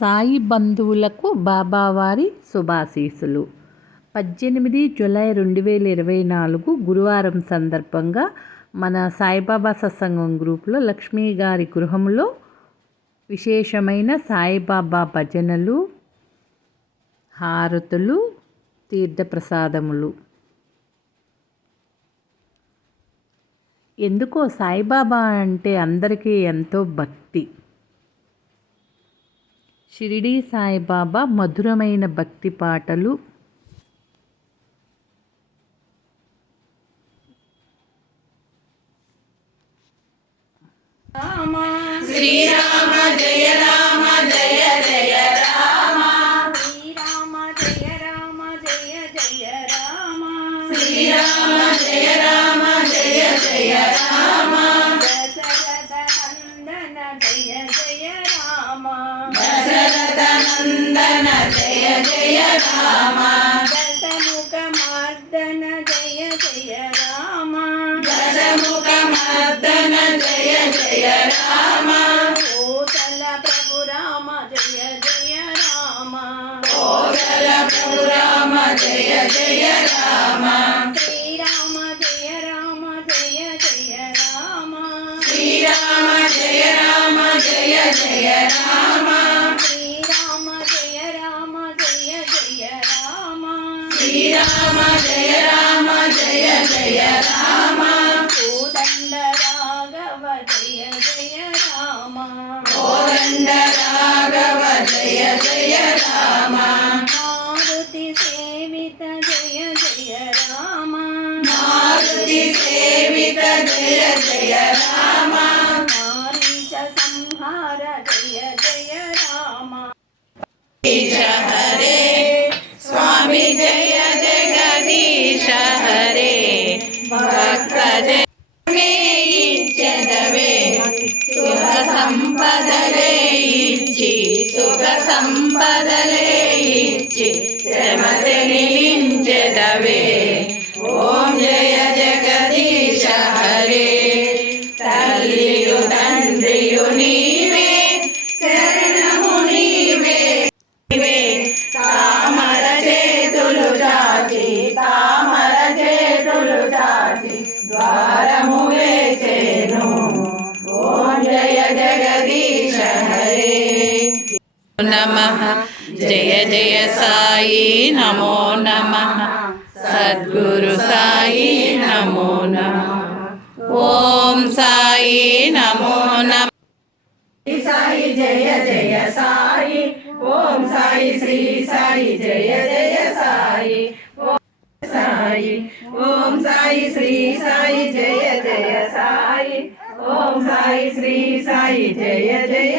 సాయి బంధువులకు బాబావారి శుభాశీస్సులు. పద్దెనిమిది జూలై రెండు వేల ఇరవై నాలుగు గురువారం సందర్భంగా మన సాయిబాబా సత్సంగం గ్రూప్లో లక్ష్మీ గారి గృహంలో విశేషమైన సాయిబాబా భజనలు హారతులు తీర్థప్రసాదములు. ఎందుకో సాయిబాబా అంటే అందరికీ ఎంతో భక్తి. షిరిడీ సాయిబాబా మధురమైన భక్తి పాటలు. శ్రీరామ జయ రామ జయ జయ రామ. శ్రీరామ జయ రామ జయ జయ రామ శ్రీరామ జయ రామ జయ జయ రామ దశరథ నందన జయ జయ నందన జయ జయ రామ. దశముఖ మార్దన జయ జయ రామ. దశముఖ మర్దన జయ జయ రామ. కోసల ప్రభు రామ జయ జయ రామ. కోసల ప్రభు రామ జయ జయ రామ. శ్రీరామ జయ రామ జయ జయ రామ. శ్రీరామ జయ రామ జయ జయ రామ. శ్రీరామ. జయ రామ జయ జయ రామ కోదండ రాఘవ జయ జయ రామ కోదండ రాఘవ జయ జయ రామ మారుతి సేవిత జయ జయ రామ మారుతి సేవిత జయ జయ రామ భక్త నమ జయ జయ సాయి నమో నమ సద్గురు సాయి నమో నమ ఓం సాయి నమో నమ సాయి జయ జయ సాయి ఓం సాయి శ్రీ సాయి జయ జయ సాయి ఓం సాయి ఓం సాయి శ్రీ సాయి జయ జయ సాయి ఓం సాయి శ్రీ సాయి జయ జయ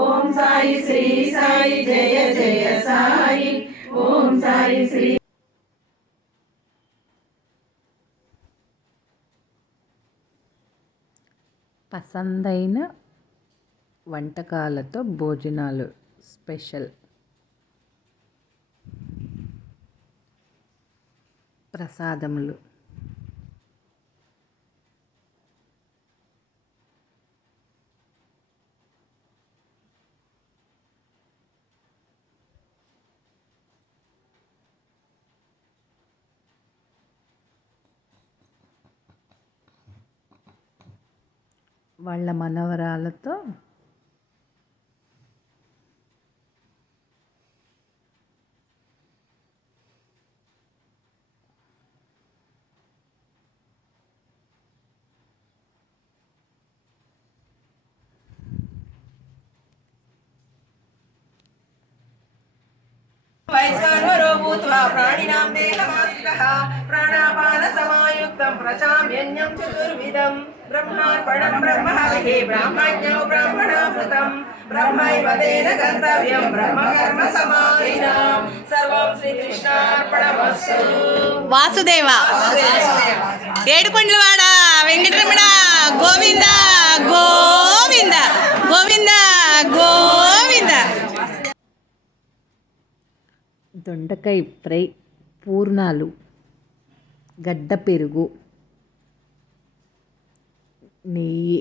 ఓం సాయి శ్రీ సాయి జయ జయ సాయి. ఓం సాయి శ్రీ పసందైన వంటకాలతో భోజనాలు స్పెషల్. ప్రసాదములు. వాళ్ళ మనవరాలతో वैश्वानरो भूत्वा प्राणिनां देहमास्तिकः प्राणापानसमायुक्तं प्रचाम्यन्यं चतुर्विधं బ్రహ్మార్పణం బ్రహ్మ హరిः బ్రాహ్మణ్యో బ్రాహ్మణామృతం బ్రహ్మైవ తేన గంతవ్యం బ్రహ్మకర్మ సమాధినా సర్వం శ్రీకృష్ణార్పణమస్తు వాసుదేవ ఏడుకొండలవాడ వెంకటరమణ గోవింద గోవింద గోవింద గోవింద దొండకాయ ఫ్రై పూర్ణాలు గడ్డ పెరుగు నెయ్యి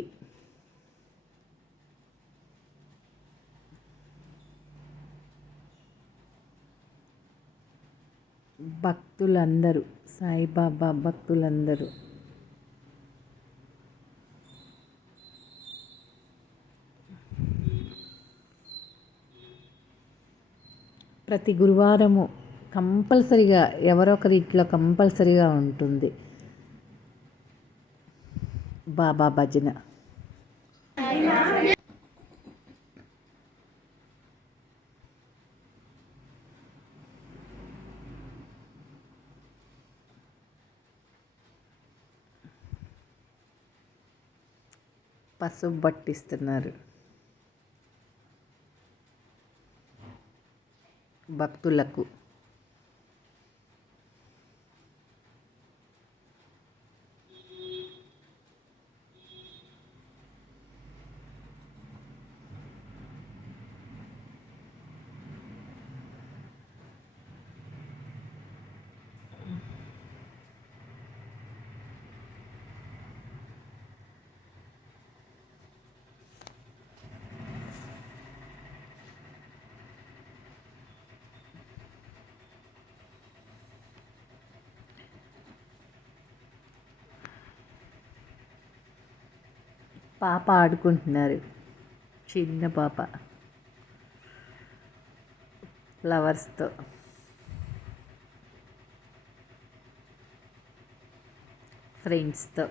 భక్తులందరూ సాయిబాబా భక్తులందరూ. ప్రతి గురువారము కంపల్సరిగా ఎవరో ఒకరి ఇంట్లో కంపల్సరిగా ఉంటుంది. బాబా భజన. పసుపు పట్టిస్తున్నారు భక్తులకు. పాప ఆడుకుంటున్నారు. చిన్న పాప. ఫ్లవర్స్తో ఫ్రెండ్స్తో.